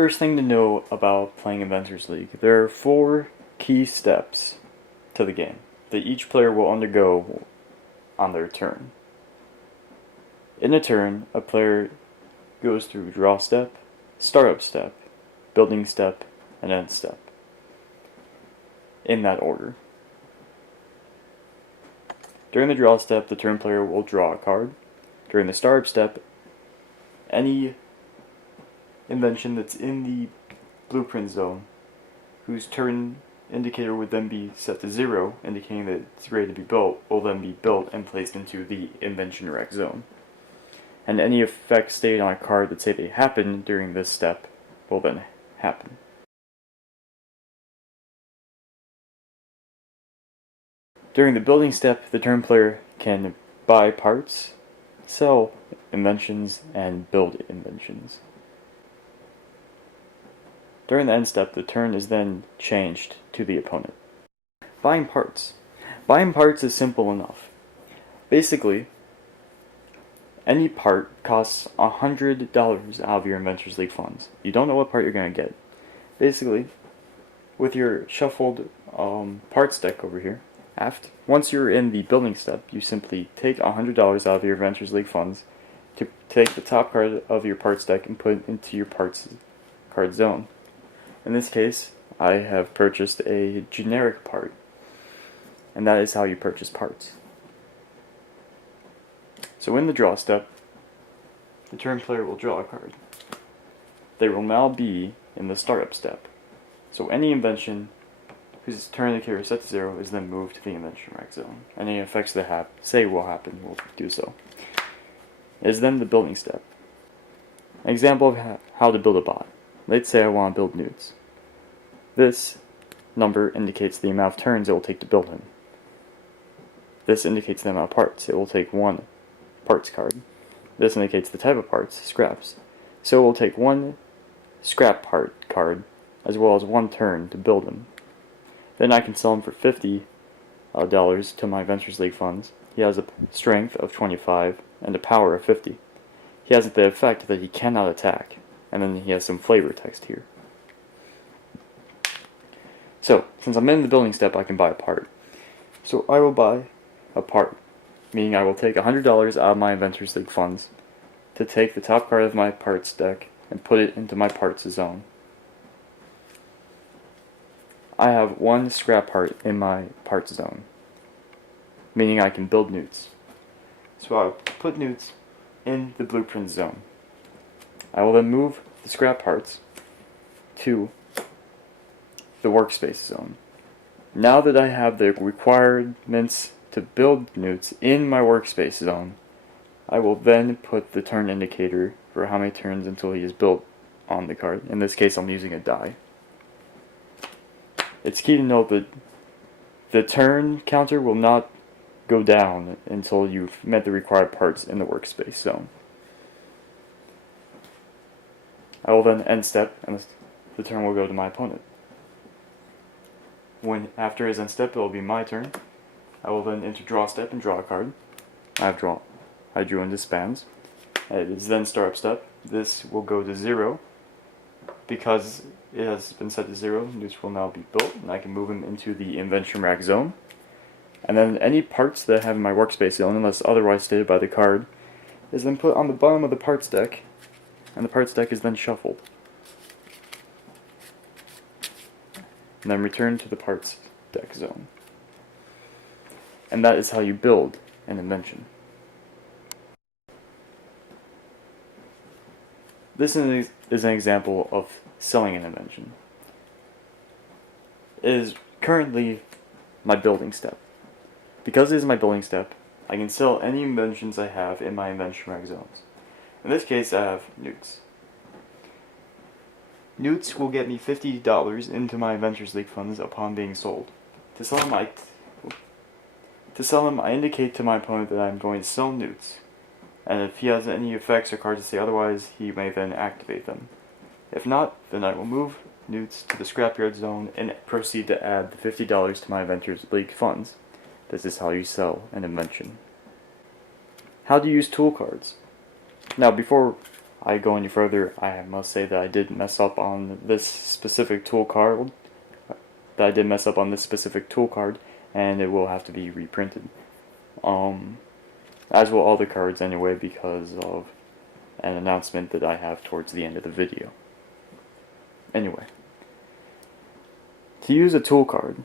First thing to know about playing Inventors League, there are 4 key steps to the game that each player will undergo on their turn. In a turn, a player goes through draw step, startup step, building step, and end step, in that order. During the draw step, the turn player will draw a card. During the startup step, any invention that's in the blueprint zone, whose turn indicator would then be set to 0, indicating that it's ready to be built, will then be built and placed into the invention rec zone. And any effects stated on a card that say they happen during this step will then happen. During the building step, the turn player can buy parts, sell inventions, and build inventions. During the end step, the turn is then changed to the opponent. Buying parts. Buying parts is simple enough. Basically, any part costs $100 out of your Inventors League funds. You don't know what part you're going to get. Basically, with your shuffled parts deck over here, once you're in the building step, you simply take $100 out of your Inventors League funds to take the top card of your parts deck and put it into your parts card zone. In this case, I have purchased a generic part, and that is how you purchase parts. So in the draw step, the turn player will draw a card. They will now be in the startup step. So any invention whose turn indicator is set to 0 is then moved to the invention rec zone. Any effects that say will happen will do so. It is then the building step. An example of how to build a bot. Let's say I want to build Newts. This number indicates the amount of turns it will take to build him. This indicates the amount of parts. It will take 1 parts card. This indicates the type of parts, scraps. So it will take 1 scrap part card as well as 1 turn to build him. Then I can sell him for $50 to my Inventors League funds. He has a strength of 25 and a power of 50. He has the effect that he cannot attack, and then he has some flavor text here. So, since I'm in the building step, I can buy a part. So I will buy a part, meaning I will take $100 out of my Inventors League funds to take the top card of my parts deck and put it into my parts zone. I have 1 scrap part in my parts zone, meaning I can build Newts. So I'll put Newts in the blueprint zone. I will then move the scrap parts to the workspace zone. Now that I have the requirements to build Newts in my workspace zone, I will then put the turn indicator for how many turns until he is built on the card. In this case, I'm using a die. It's key to note that the turn counter will not go down until you've met the required parts in the workspace zone. I will then end step, and the turn will go to my opponent. After his end step, it will be my turn. I will then enter draw step and draw a card. I drew and disbands. It is then startup step. This will go to 0. Because it has been set to 0, Newts will now be built, and I can move him into the invention rack zone. And then any parts that I have in my workspace zone, unless otherwise stated by the card, is then put on the bottom of the parts deck, and the parts deck is then shuffled. And then returned to the parts deck zone. And that is how you build an invention. This is an example of selling an invention. It is currently my building step. Because it is my building step, I can sell any inventions I have in my invention rec zones. In this case, I have Newts. Newts will get me $50 into my Inventors League funds upon being sold. To sell them, I indicate to my opponent that I am going to sell Newts. And if he has any effects or cards to say otherwise, he may then activate them. If not, then I will move Newts to the scrapyard zone and proceed to add the $50 to my Inventors League funds. This is how you sell an invention. How to use tool cards. Now, before I go any further, I must say that I did mess up on this specific tool card. And it will have to be reprinted. As will all the cards anyway, because of an announcement that I have towards the end of the video. Anyway, to use a tool card,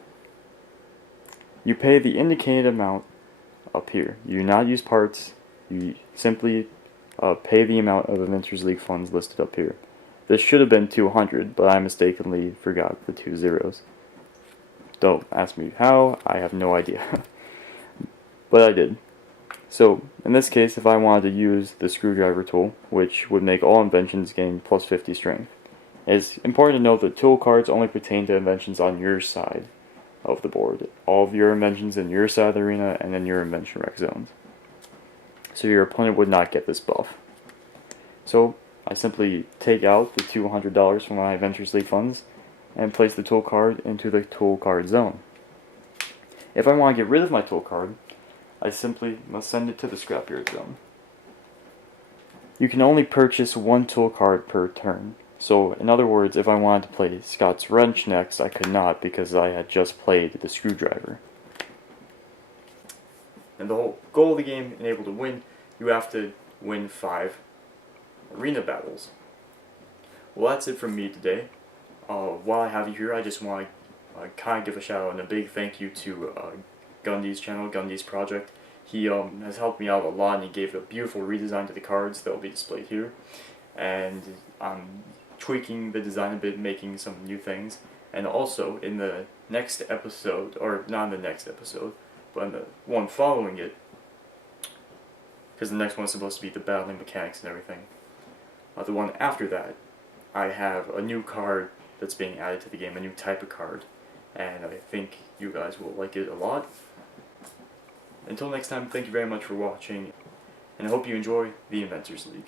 you pay the indicated amount up here. You do not use parts, you simply pay the amount of Inventors League funds listed up here. This should have been 200, but I mistakenly forgot the 2 zeros. Don't ask me how, I have no idea. But I did. So, in this case, if I wanted to use the screwdriver tool, which would make all inventions gain plus 50 strength, it's important to note that tool cards only pertain to inventions on your side of the board. All of your inventions in your side of the arena and in your invention rec zones. So your opponent would not get this buff. So, I simply take out the $200 from my Inventors League funds and place the tool card into the tool card zone. If I want to get rid of my tool card, I simply must send it to the scrapyard zone. You can only purchase one tool card per turn. So, in other words, if I wanted to play Scott's Wrench next, I could not because I had just played the screwdriver. And the whole goal of the game, and able to win, you have to win 5 arena battles. Well, that's it from me today. While I have you here, I just want to kind of give a shout out and a big thank you to Gundy's channel, Gundy's project. He has helped me out a lot, and he gave a beautiful redesign to the cards that will be displayed here. And I'm tweaking the design a bit, making some new things. And also, in the next episode, or not in the next episode, but in the one following it, because the next one's supposed to be the battling mechanics and everything. The one after that, I have a new card that's being added to the game, a new type of card, and I think you guys will like it a lot. Until next time, thank you very much for watching, and I hope you enjoy the Inventors League.